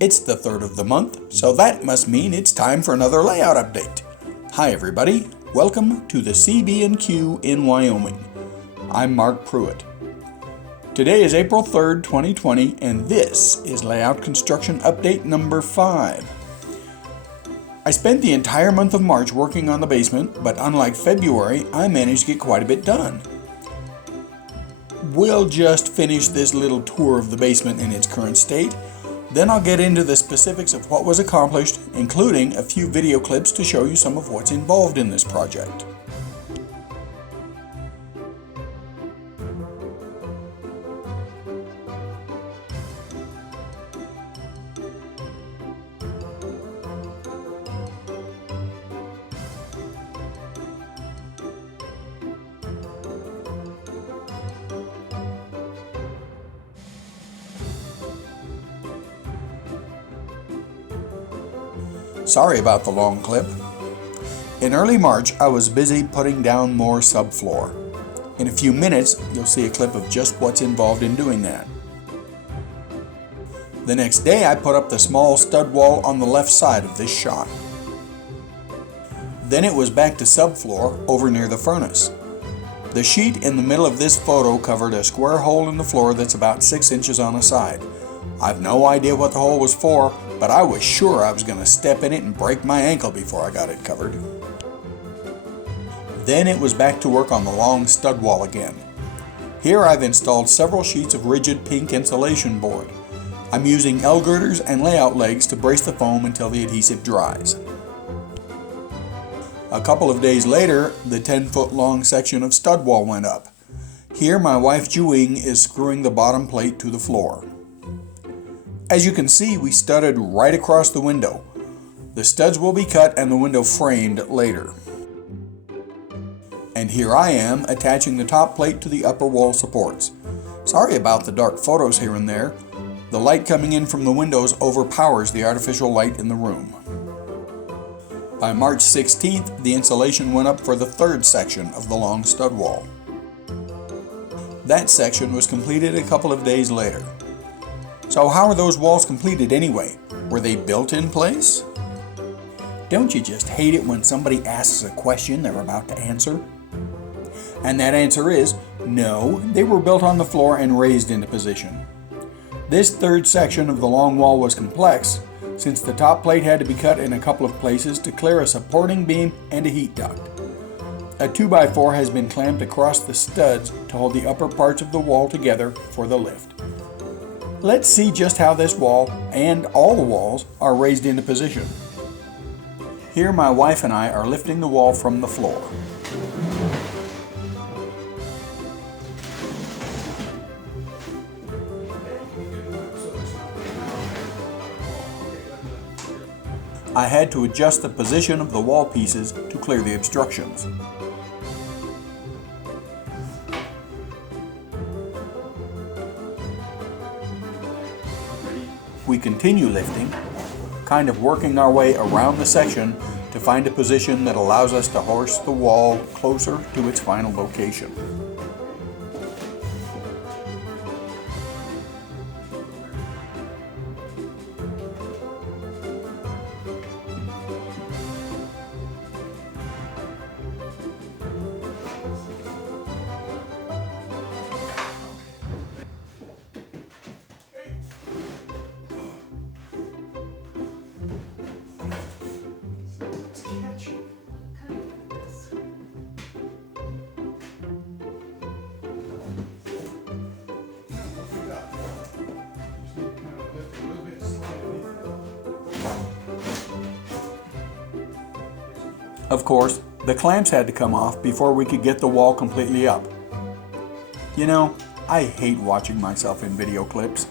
It's the 3rd of the month, so that must mean it's time for another layout update. Hi everybody, welcome to the CB&Q in Wyoming. I'm Mark Pruitt. Today is April 3rd, 2020, and this is Layout Construction Update number 5. I spent the entire month of March working on the basement, but unlike February, I managed to get quite a bit done. We'll just finish this little tour of the basement in its current state. Then I'll get into the specifics of what was accomplished, including a few video clips to show you some of what's involved in this project. Sorry about the long clip. In early March, I was busy putting down more subfloor. In a few minutes, you'll see a clip of just what's involved in doing that. The next day, I put up the small stud wall on the left side of this shot. Then it was back to subfloor over near the furnace. The sheet in the middle of this photo covered a square hole in the floor that's about 6 inches on a side. I've no idea what the hole was for, but I was sure I was going to step in it and break my ankle before I got it covered. Then it was back to work on the long stud wall again. Here I've installed several sheets of rigid pink insulation board. I'm using L girders and layout legs to brace the foam until the adhesive dries. A couple of days later, the 10-foot long section of stud wall went up. Here my wife Juing is screwing the bottom plate to the floor. As you can see, we studded right across the window. The studs will be cut and the window framed later. And here I am attaching the top plate to the upper wall supports. Sorry about the dark photos here and there. The light coming in from the windows overpowers the artificial light in the room. By March 16th, the insulation went up for the 3rd section of the long stud wall. That section was completed a couple of days later. So how are those walls completed anyway? Were they built in place? Don't you just hate it when somebody asks a question they're about to answer? And that answer is, no, they were built on the floor and raised into position. This 3rd section of the long wall was complex, since the top plate had to be cut in a couple of places to clear a supporting beam and a heat duct. A 2x4 has been clamped across the studs to hold the upper parts of the wall together for the lift. Let's see just how this wall, and all the walls, are raised into position. Here my wife and I are lifting the wall from the floor. I had to adjust the position of the wall pieces to clear the obstructions. We continue lifting, kind of working our way around the section to find a position that allows us to horse the wall closer to its final location. Of course, the clamps had to come off before we could get the wall completely up. You know, I hate watching myself in video clips.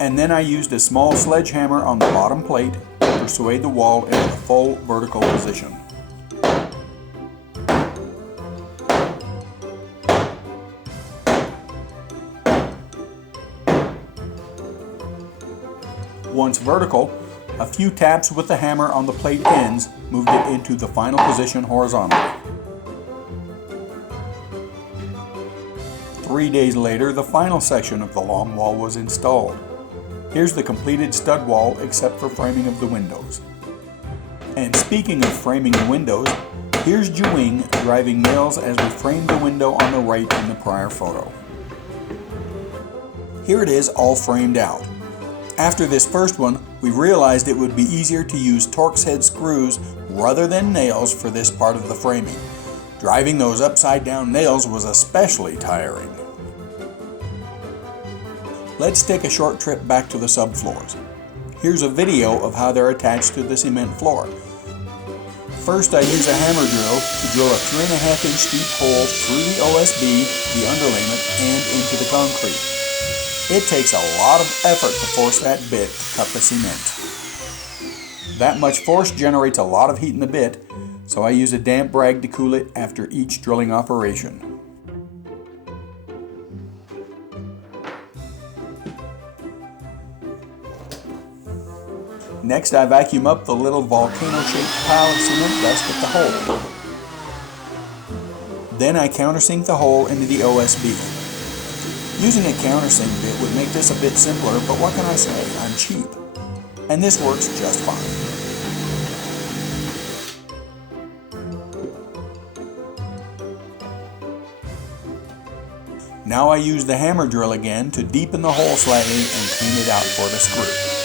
And then I used a small sledgehammer on the bottom plate to persuade the wall into a full vertical position. once vertical, a few taps with the hammer on the plate ends moved it into the final position horizontally. 3 days later, the final section of the long wall was installed. Here's the completed stud wall except for framing of the windows. And speaking of framing the windows, here's Jewing driving nails as we framed the window on the right in the prior photo. Here it is all framed out. After this first one, we realized it would be easier to use Torx head screws rather than nails for this part of the framing. Driving those upside down nails was especially tiring. Let's take a short trip back to the subfloors. Here's a video of how they're attached to the cement floor. First, I use a hammer drill to drill a 3.5-inch deep hole through the OSB, the underlayment, and into the concrete. It takes a lot of effort to force that bit to cut the cement. That much force generates a lot of heat in the bit, so I use a damp rag to cool it after each drilling operation. Next, I vacuum up the little volcano-shaped pile of cement dust at the hole. Then I countersink the hole into the OSB. Using a countersink bit would make this a bit simpler, but what can I say? I'm cheap. And this works just fine. Now I use the hammer drill again to deepen the hole slightly and clean it out for the screw.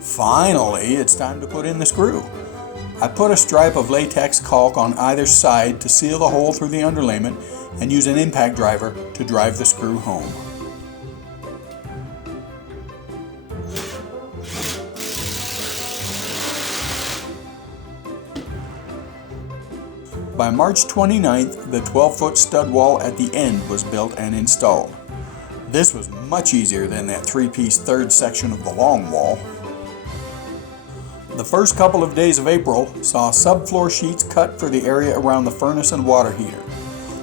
Finally, it's time to put in the screw. I put a stripe of latex caulk on either side to seal the hole through the underlayment and use an impact driver to drive the screw home. By March 29th, the 12-foot stud wall at the end was built and installed. This was much easier than that 3-piece third section of the long wall. The first couple of days of April saw subfloor sheets cut for the area around the furnace and water heater.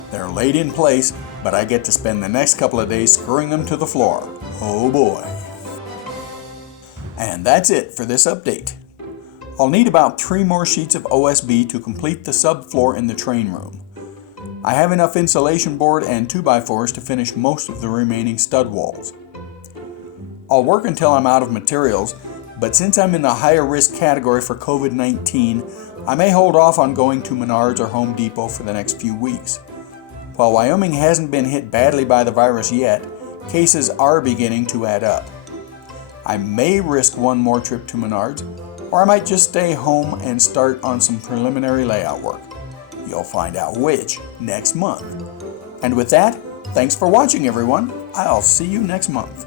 They're laid in place, but I get to spend the next couple of days screwing them to the floor. Oh boy. And that's it for this update. I'll need about 3 more sheets of OSB to complete the subfloor in the train room. I have enough insulation board and 2x4s to finish most of the remaining stud walls. I'll work until I'm out of materials, but since I'm in the higher risk category for COVID-19, I may hold off on going to Menards or Home Depot for the next few weeks. While Wyoming hasn't been hit badly by the virus yet, cases are beginning to add up. I may risk one more trip to Menards, or I might just stay home and start on some preliminary layout work. You'll find out which next month. And with that, thanks for watching everyone. I'll see you next month.